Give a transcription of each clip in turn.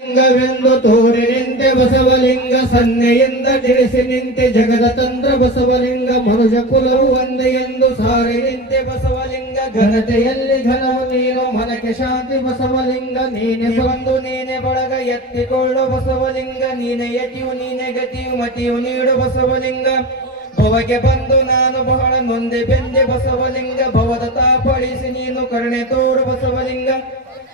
ಲಿಂಗವೆಂದು ತೋರಿ ನಿಂತೆ ಬಸವಲಿಂಗ ಸನ್ನೆಯಿಂದ ತಿಳಿಸಿ ನಿಂತೆ ಜಗದ ತಂತ್ರ ಬಸವಲಿಂಗ ಮನುಜ ಕುಲವು ಒಂದೇ ಎಂದು ಸಾರಿ ನಿಂತೆ ಬಸವಲಿಂಗ ಘನತೆಯಲ್ಲಿ ಘನವು ನೀನು ಮನಕ್ಕೆ ಶಾಂತಿ ಬಸವಲಿಂಗ ನೀನೆ ಬಂದು ನೀನೆ ಬಳಗ ಎತ್ತಿಕೊಳ್ಳು ಬಸವಲಿಂಗ ನೀನೆ ಯತಿಯು ನೀನೆ ಗತಿಯು ಮತಿಯು ನೀಡು ಬಸವಲಿಂಗ ಭವಗೆ ಬಂದು ನಾನು ಬಹಳ ನೊಂದೆ ಬೆಂದೆ ಬಸವಲಿಂಗ ಭವದ ತಾಪಡಿಸಿ ನೀನು ಕರುಣೆ ತೋರು ಬಸವಲಿಂಗ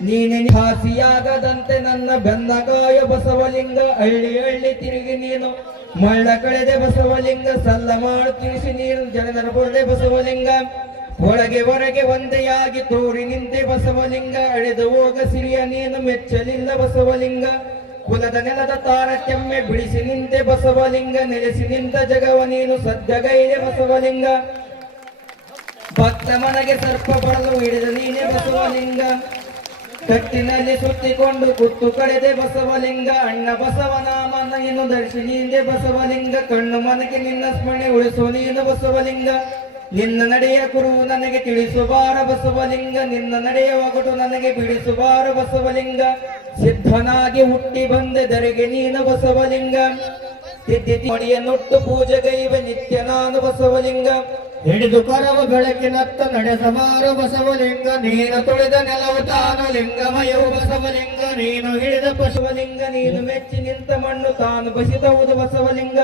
ನೀನೆ ಹಾಸಿಯಾಗದಂತೆ ನನ್ನ ಬೆನ್ನಗಾಯ ಬಸವಲಿಂಗ ಹಳ್ಳಿ ಹಳ್ಳಿ ತಿರುಗಿ ನೀನು ಮಳ್ಳ ಕಳೆದೆ ಬಸವಲಿಂಗ ಸಲ್ಲ ಮಾಡು ತಿಳಿಸಿ ನೀನು ಜನರ ಬರದೆ ಬಸವಲಿಂಗ ಒಳಗೆ ಹೊರಗೆ ಒಂದೆಯಾಗಿ ತೋರಿ ನಿಂತೆ ಬಸವಲಿಂಗ ಅಳೆದು ಹೋಗ ಸಿರಿಯ ನೀನು ಮೆಚ್ಚಲಿಲ್ಲ ಬಸವಲಿಂಗ ಕುಲದ ನೆಲದ ತಾರತಮ್ಯ ಬಿಡಿಸಿ ನಿಂತೆ ಬಸವಲಿಂಗ ನೆಲೆಸಿ ನಿಂತ ಜಗವ ನೀನು ಸದ್ಯಗೈದೆ ಬಸವಲಿಂಗ ಭಕ್ತ ಮನಗೆ ಸರ್ಪ ಬರಲು ಹಿಡಿದ ನೀನೆ ಬಸವಲಿಂಗ ಕಟ್ಟಿನಲ್ಲಿ ಸುತ್ತಿಕೊಂಡು ಕುತ್ತು ಕಳೆದೆ ಬಸವಲಿಂಗ ಅಣ್ಣ ಬಸವನಾಮ ನೀನು ಧರಿಸಿ ನೀಂದೆ ಬಸವಲಿಂಗ ಕಣ್ಣು ಮನಕ್ಕೆ ನಿನ್ನ ಸ್ಮರಣೆ ಉಳಿಸು ನೀನು ಬಸವಲಿಂಗ ನಿನ್ನ ನಡೆಯ ಕುರು ನನಗೆ ತಿಳಿಸುಬಾರ ಬಸವಲಿಂಗ ನಿನ್ನ ನಡೆಯ ಒಗಟು ನನಗೆ ಬಿಡಿಸುಬಾರ ಬಸವಲಿಂಗ ಸಿದ್ಧನಾಗಿ ಹುಟ್ಟಿ ಬಂದೆ ಧರೆಗೆ ನೀನು ಬಸವಲಿಂಗ ಮಡಿಯನ್ನುಟ್ಟು ಪೂಜೆಗೈವ ನಿತ್ಯ ನಾನು ಬಸವಲಿಂಗ ಹಿಡಿದು ಕರವ ಬೆಳಕಿನತ್ತ ನಡೆಸಬಾರು ಬಸವಲಿಂಗ ನೀನು ತುಳಿದ ನೆಲವು ತಾನು ಲಿಂಗಮಯವು ಬಸವಲಿಂಗ ನೀನು ಹಿಡಿದ ಬಸವಲಿಂಗ ನೀನು ಮೆಚ್ಚಿ ನಿಂತ ಮಣ್ಣು ತಾನು ಬಸಿದವುದು ಬಸವಲಿಂಗ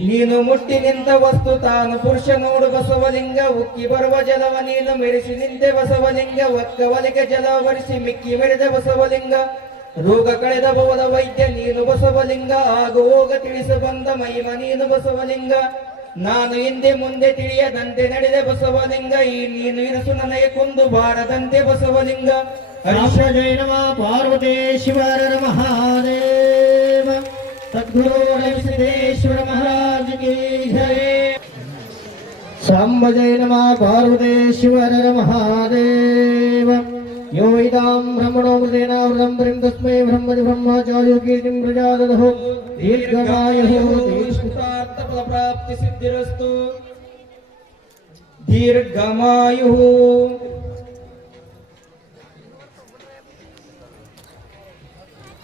ನೀನು ಮುಟ್ಟಿ ನಿಂತ ವಸ್ತು ತಾನು ಪುರುಷ ನೋಡು ಬಸವಲಿಂಗ ಉಕ್ಕಿ ಬರುವ ಜಲವ ನೀನು ಮೆರೆಸಿ ನಿಂತೆ ಬಸವಲಿಂಗ ಒಕ್ಕವಲಿಗೆ ಜಲವ ಬರಿಸಿ ಮಿಕ್ಕಿ ಮೆರೆದ ಬಸವಲಿಂಗ ರೋಗ ಕಳೆದ ಭವದ ವೈದ್ಯ ನೀನು ಬಸವಲಿಂಗ ಆಗು ಹೋಗ ತಿಳಿಸ ಬಂದ ಮಹಿಮ ನೀನು ಬಸವಲಿಂಗ ನಾನು ಹಿಂದೆ ಮುಂದೆ ತಿಳಿಯದಂತೆ ನಡೆದ ಬಸವಲಿಂಗ ಈ ನೀನು ಇರಿಸು ನನಗೆ ಕೊಂದು ಬಾರದಂತೆ ಬಸವಲಿಂಗ ಜೈ ನಮಃ ಪಾರ್ವತೇಶ್ವರ ಮಹಾದೇವ ಸದ್ಗುರು ಸಿದ್ದೇಶ್ವರ ಮಹಾರಾಜ ಕಿ ಜಯ ಸಾಂಬ ಜೈ ನಮಃ ಪಾರ್ವತೇಶ್ವರ ಮಹಾದೇವ यो इदां ब्रह्मणो मृतेनावृतं परिं तस्मै ब्रह्मणि ब्रह्मचार्यो कीर्तिं प्रजाददः दीर्घमायुः दीर्घप्राप्तिसिद्धिरस्तु दीर्घमायुः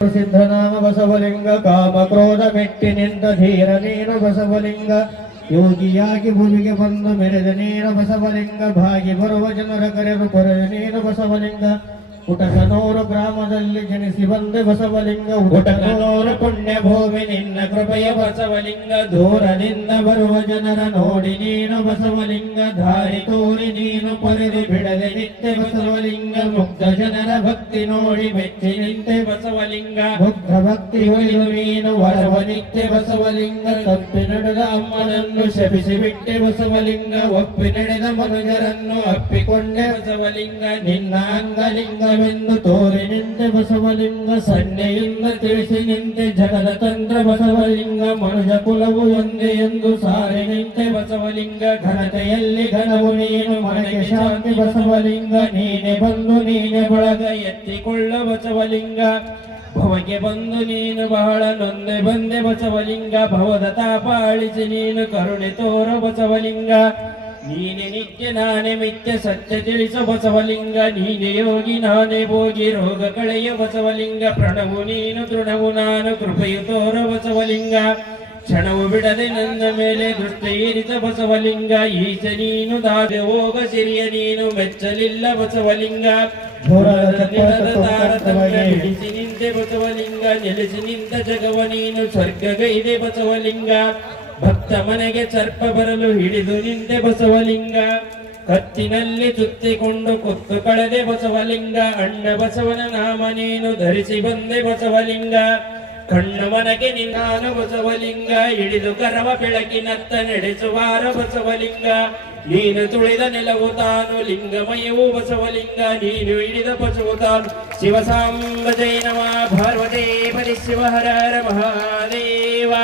प्रसिद्धनाम बसवलिंग कामक्रोध ಮೆಟ್ಟಿ ನಿಂತ ಧೀರ ನೀನು ಬಸವಲಿಂಗ ಯೋಗಿಯಾಗಿ ಭೂಮಿಗೆ ಬಂದು ಮೆರೆದ ನೀನು ಬಸವಲಿಂಗ ಭಾಗಿ ಬರುವ ಜನರ ಕರೆದು ಕೊರೆದ ನೀನು ಬಸವಲಿಂಗ ಉಟಕನೂರು ಗ್ರಾಮದಲ್ಲಿ ಜನಿಸಿ ಬಂದೆ ಬಸವಲಿಂಗ ಉಟಕನೂರು ಪುಣ್ಯ ಭೂಮಿ ನಿನ್ನ ಕೃಪೆಯ ಬಸವಲಿಂಗ ದೂರದಿಂದ ಬರುವ ಜನರ ನೋಡಿ ನೀನು ಬಸವಲಿಂಗ ದಾರಿ ತೋರಿ ನೀನು ಪರೆದು ಬಿಡದೆ ನಿಂತೆ ಬಸವಲಿಂಗ ಮುಗ್ಧ ಜನರ ಭಕ್ತಿ ನೋಡಿ ಮೆಚ್ಚಿ ನಿಂತೆ ಬಸವಲಿಂಗ ಮುಗ್ಧ ಭಕ್ತಿ ಉಳಿದು ನೀನು ವರವ ನಿತ್ಯ ಬಸವಲಿಂಗ ತಪ್ಪಿ ನಡೆದ ಅಮ್ಮನನ್ನು ಶಪಿಸಿ ಬಿಟ್ಟೆ ಬಸವಲಿಂಗ ಒಪ್ಪಿ ನಡೆದ ಮನುಜರನ್ನು ಅಪ್ಪಿಕೊಂಡೆ ಬಸವಲಿಂಗ ನಿನ್ನ ಅಂಗಲಿಂಗ ವೆಂದು ತೋರಿ ನಿಂತೆ ಬಸವಲಿಂಗ ಸನ್ನೆಯಿಂದ ತಿಳಿಸಿ ನಿಂತೆ ಜಗದ ತಂತ್ರ ಬಸವಲಿಂಗ ಮನುಜ ಕುಲವು ಒಂದೇ ಎಂದು ಸಾರಿ ನಿಂತೆ ಬಸವಲಿಂಗ ಘನತೆಯಲ್ಲಿ ಘನವು ನೀನು ಮನಕ್ಕೆ ಶಾಂತಿ ಬಸವಲಿಂಗ ನೀನೆ ಬಂದು ನೀನೆ ಬಳಗ ಎತ್ತಿಕೊಳ್ಳ ಬಸವಲಿಂಗ ಭವಗೆ ಬಂದು ನೀನು ಬಹಳ ನೊಂದೆ ಬಂದೆ ಬಸವಲಿಂಗ ಭವದ ತಾಪ ಅಳಿಸಿ ನೀನು ಕರುಣೆ ತೋರ ಬಸವಲಿಂಗ ನೀನೆ ನಿತ್ಯ ನಾನೇ ಮಿಥ್ಯ ಸತ್ಯ ತಿಳಿಸ ಬಸವಲಿಂಗ ನೀನೆ ಯೋಗಿ ನಾನೇ ಭೋಗಿ ರೋಗ ಕಳೆಯ ಬಸವಲಿಂಗ ಪ್ರಣವು ನೀನು ತೃಣವು ನಾನು ಕೃಪೆಯು ತೋರ ಬಸವಲಿಂಗ ಕ್ಷಣವು ಬಿಡದೆ ನನ್ನ ಮೇಲೆ ದೃಷ್ಟಿ ಇರಿಸ ಬಸವಲಿಂಗ ಈಶ ನೀನು ದಾದೆ ಹೋಗ ಸಿರಿಯ ನೀನು ಮೆಚ್ಚಲಿಲ್ಲ ಬಸವಲಿಂಗ ತಾರತಮ್ಯ ಹಿಡಿಸಿ ನಿಂತೆ ಬಸವಲಿಂಗ ನೆಲೆಸಿ ನಿಂತ ಜಗವ ನೀನು ಸ್ವರ್ಗಗೈದೆ ಬಸವಲಿಂಗ ಭಕ್ತ ಮನೆಗೆ ಸರ್ಪ ಬರಲು ಹಿಡಿದು ನಿಂತೆ ಬಸವಲಿಂಗ ಕತ್ತಿನಲ್ಲಿ ಚುತ್ತಿಕೊಂಡು ಕುತ್ತು ಕಳೆದೆ ಬಸವಲಿಂಗ ಅಣ್ಣ ಬಸವನ ನಾಮ ನೀನು ಧರಿಸಿ ಬಂದೆ ಬಸವಲಿಂಗ ಕಣ್ಣು ಮನಗೆ ನಿನ್ನಾನು ಬಸವಲಿಂಗ ಹಿಡಿದು ಕರವ ಬೆಳಕಿನತ್ತ ನಡೆಸುವಾರ ಬಸವಲಿಂಗ ನೀನು ತುಳಿದ ನೆಲವು ತಾನು ಲಿಂಗಮಯವು ಬಸವಲಿಂಗ ನೀನು ಹಿಡಿದ ಬಸವು ತಾನು ಶಿವಸಾಂಬ ಜೈ ನಮಃ ಪಾರ್ವತೇ ಪತಿ ಶಿವ ಹರ ಹರ ಮಹಾದೇವ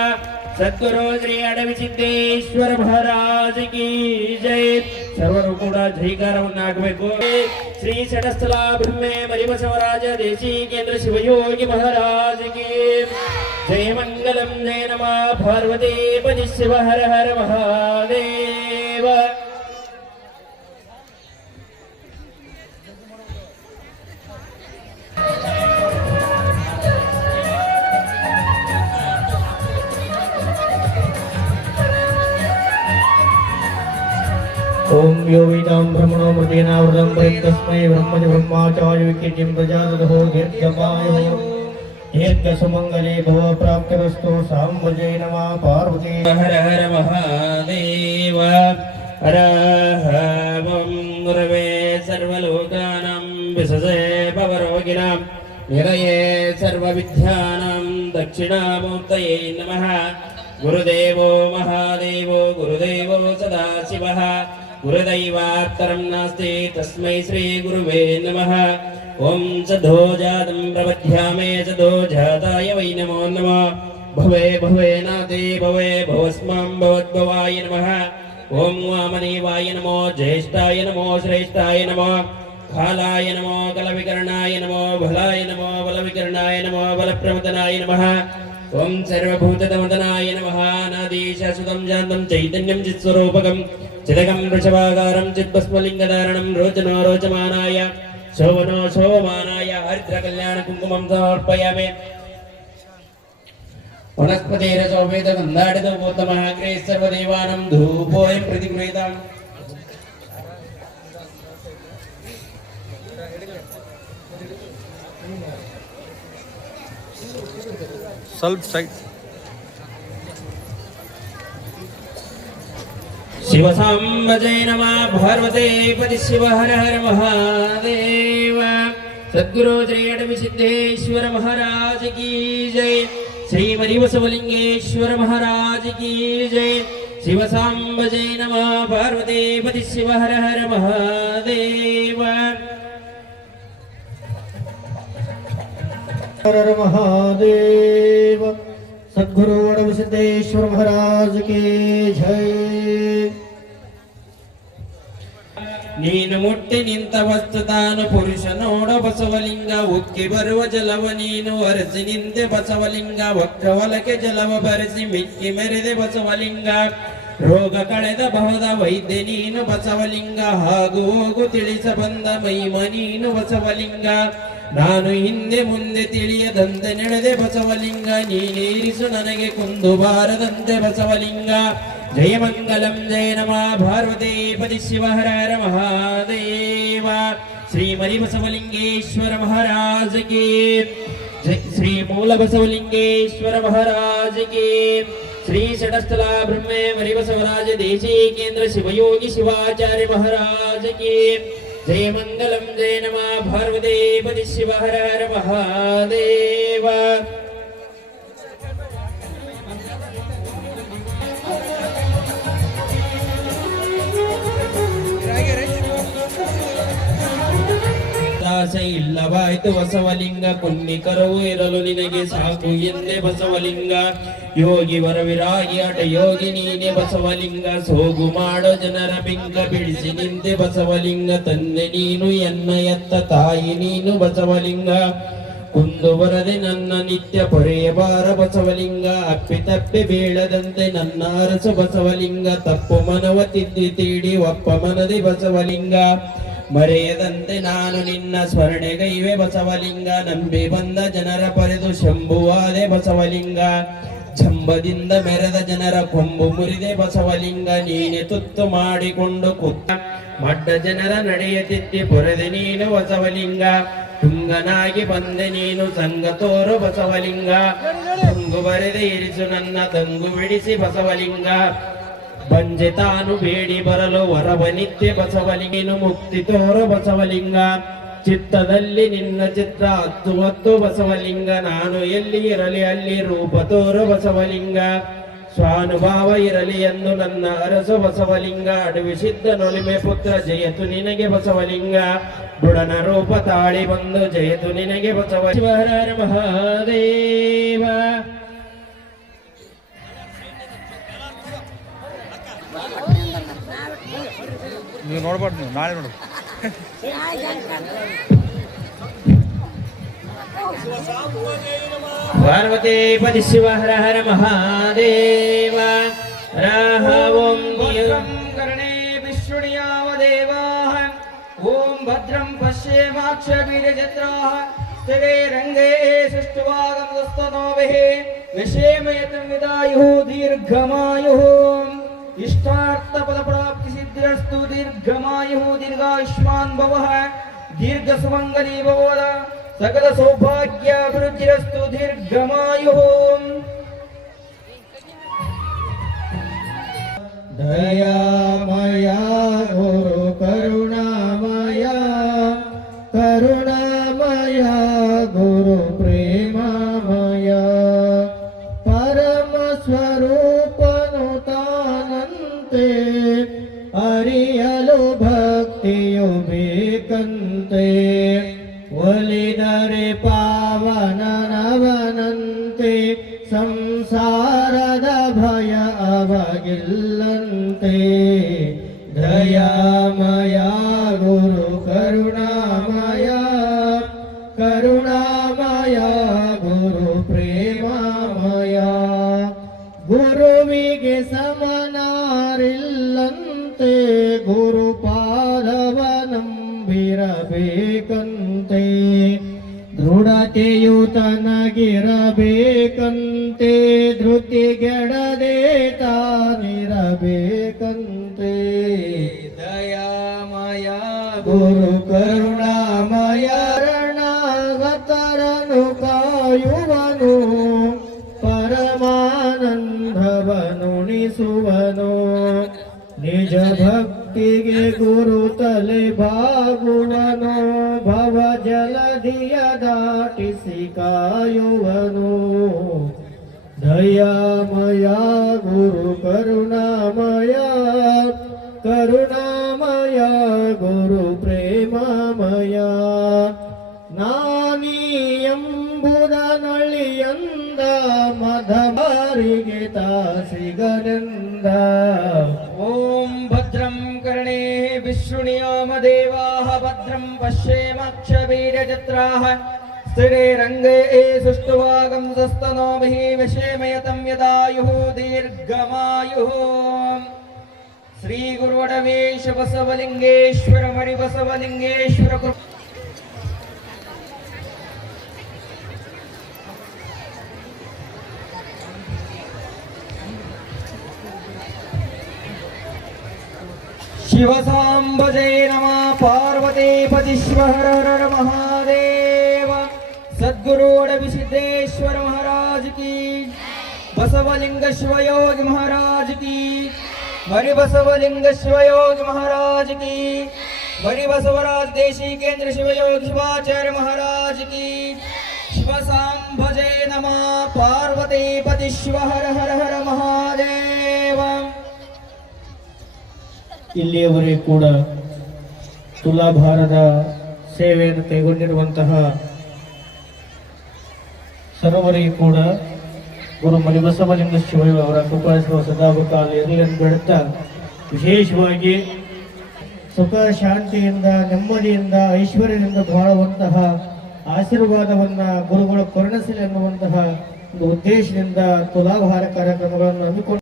ಸದ್ಗುರು ಶ್ರೀ ಅಡವಿ ಸಿದ್ದೇಶ್ವರ ಮಹಾರಾಜ ಕಿ ಜೈ ಸರ್ವರು ಕೂಡ ಜೈಕಾರವನ್ನು ಆಗಬೇಕು ಶ್ರೀ ಷಟಸ್ಥಲ ಬ್ರಹ್ಮೆ ಮರಿಬಸವರಾಜ ದೇಶಿ ಕೇಂದ್ರ ಶಿವಯೋಗಿ ಮಹಾರಾಜ ಕಿ ಜಯ ಮಂಗಲಂ ಜಯ ನಮಃ ಪಾರ್ವತೇ ಪತಿ ಶಿವ ಹರ ಹರ ಮಹಾದೇವ ओम यो वीतां ब्रह्मणो मृतेनावृतं वयं तस्मै ब्रह्मज ब्रह्माचार्य विकीर्तिं प्रजादहो दीर्घमायुः दीर्घसुमङ्गले भव प्राप्तिरस्तु साम्बजे नमः पार्वती हर हर महादेव हर वं गुरवे सर्वलोकानां विसजे भवरोगिणां निरये सर्वविद्यानां दक्षिणामूर्तये नमः गुरुदेवो महादेवो गुरुदेवो सदाशिवः गुरुदैवात्तरं नास्ति तस्मै श्रीगुरुवे नमः ओं सदोजातं प्रपद्यामे सदोजाताय वै नमो नमः भवे भवे नाते भवे भवस्मां भवद्भवाय नमः ओं वामदेवाय नमो ज्येष्ठाय नमो श्रेष्ठाय नमो कालाय नमो कलविकर्णाय नमो बलाय नमो बलविकर्णाय नमो बलप्रमदनाय नमः ओं सर्वभूतदमदनाय नमः अनादिशाश्वतं शान्तं चैतन्यं चित्स्वरूपकं चिदकं वृषभाकारं चिद्भस्मलिङ्गधारणं रोचनो रोचमानाय शोभनो शोभमानाय हरिद्रकल्याणकुङ्कुमं समर्पयामि वनस्पतिरसोपेतगन्धाडितोपोत्तमः अग्रे सर्वदेवानां धूपोऽयं प्रतिगृहीताम् ಸ್ವಲ್ಪ ಸೈಡ್ शिव सांबजय नमः पार्वते पति शिव हर हर महादेव सद्गुरु श्री अटवी सिद्धेश्वर महाराज की जय श्री मरिबसवलिंगेश्वर महाराज की जय शिव सांबजय नमः पार्वते पति शिव हर हर महादेव हर हर महादेव सद्गुरु अटवी सिद्धेश्वर महाराज की जय ನೀನು ಮುಟ್ಟಿ ನಿಂತ ವಸ್ತು ತಾನು ಪುರುಷ ನೋಡ ಬಸವಲಿಂಗ ಉಕ್ಕಿ ಬರುವ ಜಲವ ನೀನು ಅರಸಿ ನಿಂತೆ ಬಸವಲಿಂಗ ವಕ್ರವಲಕ್ಕೆ ಜಲವ ಬರೆಸಿ ಮಿಕ್ಕಿ ಮೆರೆದೆ ಬಸವಲಿಂಗ ರೋಗ ಕಳೆದ ಬಹುದ ವೈದ್ಯ ನೀನು ಬಸವಲಿಂಗ ಹಾಗೂ ಹೋಗು ತಿಳಿಸ ಬಂದ ಮೈಮ ನೀನು ಬಸವಲಿಂಗ ನಾನು ಹಿಂದೆ ಮುಂದೆ ತಿಳಿಯದಂತೆ ನಡೆದೆ ಬಸವಲಿಂಗ ನೀನೇರಿಸು ನನಗೆ ಕುಂದು ಬಾರದಂತೆ ಬಸವಲಿಂಗ जय मंगलम जय नमः पार्वती पति शिव हर हर महादेव श्री मरिबसवलिंगेश्वर महाराज की जय श्री मूल बसवलिंगेश्वर महाराज की श्री षटस्थला ब्रह्मे मरिबसवराज देशी केंद्र शिवयोगी शिवाचार्य महाराज की जय मंगलम जय नमः पार्वती पति शिव हर हर महादेव ಇಲ್ಲವಾಯ್ತು ಬಸವಲಿಂಗ ಕುನ್ನಿ ಕರವು ಇರಲು ನಿನಗೆ ಸಾಕು ಎಂದೆ ಬಸವಲಿಂಗ ಯೋಗಿ ವರವಿರಾಗಿ ಅಟ ಯೋಗಿ ನೀನೆ ಬಸವಲಿಂಗ ಸೋಗು ಮಾಡೋ ಜನರ ಬಿಂಗ ಬಿಡಿಸಿ ನಿಂತೆ ಬಸವಲಿಂಗ ತಂದೆ ನೀನು ಎನ್ನ ಎತ್ತ ತಾಯಿ ನೀನು ಬಸವಲಿಂಗ ಕುಂದು ಬರದೆ ನನ್ನ ನಿತ್ಯ ಪೊರೆಯಬಾರ ಬಸವಲಿಂಗ ಅಪ್ಪಿ ತಪ್ಪಿ ಬೀಳದಂತೆ ನನ್ನ ಅರಸು ಬಸವಲಿಂಗ ತಪ್ಪು ಮನವ ತಿದ್ದಿ ತೀಡಿ ಒಪ್ಪ ಮನದಿ ಬಸವಲಿಂಗ ಮರೆಯದಂತೆ ನಾನು ನಿನ್ನ ಸ್ಮರಣೆಗೈವೆ ಬಸವಲಿಂಗ ನಂಬಿ ಬಂದ ಜನರ ಪರೆದು ಶಂಭುವಾದೆ ಬಸವಲಿಂಗ ಜಂಬದಿಂದ ಮೆರೆದ ಜನರ ಕೊಂಬು ಮುರಿದೆ ಬಸವಲಿಂಗ ನೀನೆ ತುತ್ತು ಮಾಡಿಕೊಂಡು ಕುತ್ತ ಮಡ್ಡ ಜನರ ನಡೆಯ ತಿದ್ದಿ ಪೊರೆದೆ ನೀನು ಬಸವಲಿಂಗ ತುಂಗನಾಗಿ ಬಂದೆ ನೀನು ಸಂಗ ತೋರು ಬಸವಲಿಂಗ ತುಂಗು ಬರೆದೆ ಇರಿಸು ನನ್ನ ತಂಗು ಬಿಡಿಸಿ ಬಸವಲಿಂಗ ಬಂಜೆ ತಾನು ಬೇಡಿ ಬರಲು ವರವ ನಿತ್ಯ ಬಸವಲಿಂಗನು ಮುಕ್ತಿ ತೋರು ಬಸವಲಿಂಗ ಚಿತ್ತದಲ್ಲಿ ನಿನ್ನ ಚಿತ್ರ ಹತ್ತು ಹೊತ್ತು ಬಸವಲಿಂಗ ನಾನು ಎಲ್ಲಿ ಇರಲಿ ಅಲ್ಲಿ ರೂಪ ತೋರು ಬಸವಲಿಂಗ ಸ್ವಾನುಭಾವ ಇರಲಿ ಎಂದು ನನ್ನ ಅರಸು ಬಸವಲಿಂಗ ಅಡವಿ ಸಿದ್ಧ ನೊಲಿಮೆ ಪುತ್ರ ಜಯತು ನಿನಗೆ ಬಸವಲಿಂಗ ಬುಡನ ರೂಪ ತಾಳಿ ಬಂದು ಜಯತು ನಿನಗೆ ಬಸವ ಶಿವ ಹರ ಹರ ಮಹಾದೇವ ನೀವು ನೋಡ್ಬಾರ್ದು, ನೀವು ನಾಳೆ ನೋಡ್ರಿ. पार्वती पति शिव हर हर महादेव राह ओम कर्णे विष्णुयाव देवाः ओम भद्रं पश्येमाक्षवीर्यजत्राः स्थिरे रंगे सृष्टवागमस्तनोभिः विषेमयतं विदायुः दीर्घमायुः इष्टार्थपदप्राप्तिसिद्धिः सिद्धिरस्तु दीर्घमायुः दीर्घायुष्मान् भवः दीर्घ सुमंगली भवद सकल सौभाग्य अभिवृद्धिरस्तु दीर्घमायुः दयामया गुरु करुणामया करुणामया गुरु प्रेमामया परम स्वरूपनुतानन्ते अरियलु भक्तियु बेकन्ते ಒಲಿದರೆ ಪಾವನನವನಂತೆ ಸಂಸಾರದ ಭಯ ಅವಗಿಲ್ಲಂತೆ ದಯಾಮಯ ಗುರು ಕರುಣಾಮಯ ಕರುಣಾಮಯ ಗುರು ಪ್ರೇಮಾಮಯ ಗುರುವಿಗೆ ಸಮನಾರಿಲ್ಲಂತೆ ಗುರುಪಾದವನಂಬಿರಬೇಕಂತೆ ದೃಢತೆಯು ತನಗಿರಬೇಕಂತೆ ಧೃತಿಗೆಡದೆ ತಾನಿರಬೇಕಂತೆ ದಯಾಮಯ ಗುರು ಕರುಣಾಮಯ ಶರಣಾಗತರನು ಕಾಯುವನು ಪರಮಾನಂದವನುಣಿಸುವನು ನಿಜ ಭಕ್ತಿಗೆ ಗುರು ತಲೆ ಬಾಗುವನು ಭವ ಜಲಧಿಯ ದಾಟಿಸಿ ಕಾಯುವನು ದಯಾಮಯ ಗುರು ಕರುಣಾಮಯ ಕರುಣಾಮಯ ಗುರು ಪ್ರೇಮಮಯ ನಾನೀ ಎಂಬುದನಳಿಯಂದ ಮದಬಾರಿಗೆ ತಾಸಿಗನೆಂದ ಓಂ ಭದ್ರಂ ಕರ್ಣೇ ವಿಷ್ಣುನಿಯಾಮ ದೇವಾಃ ಭದ್ರಂ ಪಶ್ಯೇಮಕ್ಷವೀರ್ಯಜತ್ರಾಃ ಸ್ಥಿರೈರಂಗೇ ಸುಷ್ಟುವಾಗಂ ಸಸ್ತನೋಭಿಃ ವಿಷೇಮಯತಂ ಯದಾಯುಃ ದೀರ್ಘಮಾಯುಃ ಶ್ರೀ ಗುರುವಡವೇಶ ಬಸವಲಿಂಗೇಶ್ವರ ಮಣಿ ಬಸವಲಿಂಗೇಶ್ವರ शिव सांबजे नमः पार्वती पतिश्वर हर हर महादेव सद्गुरु अडविसिद्धेश्वर महाराज की बसवलिंग शिवयोगी महाराज की मणि बसवलिंग शिवयोगी महाराज की मणि बसवराज देशी केंद्र शिवयोगी शिवाचार्य महाराज की शिव सांबजे नमः पार्वती पतिश्वर हर हर हर महादेव ಇಲ್ಲಿಯವರೆಗೆ ಕೂಡ ತುಲಾಭಾರದ ಸೇವೆಯನ್ನು ಕೈಗೊಂಡಿರುವಂತಹ ಸರ್ವರಿಗೂ ಕೂಡ ಗುರು ಮಲಿಬಸವಲಿಂಗ ಶಿವಯ್ಯ ಅವರ ಕೃಪಾಶೀರ್ವಾದ ಸದಾಕಾಲ ಇರಲಿ ಎಂದು ಬೇಡುತ್ತಾ ವಿಶೇಷವಾಗಿ ಸುಖ ಶಾಂತಿಯಿಂದ ನೆಮ್ಮದಿಯಿಂದ ಐಶ್ವರ್ಯದಿಂದ ಬಾಳುವಂತಹ ಆಶೀರ್ವಾದವನ್ನ ಗುರುಗಳು ಕರುಣಿಸಲಿ ಎನ್ನುವಂತಹ ಒಂದು ಉದ್ದೇಶದಿಂದ ತುಲಾಭಾರ ಕಾರ್ಯಕ್ರಮಗಳನ್ನು ಹಮ್ಮಿಕೊಂಡು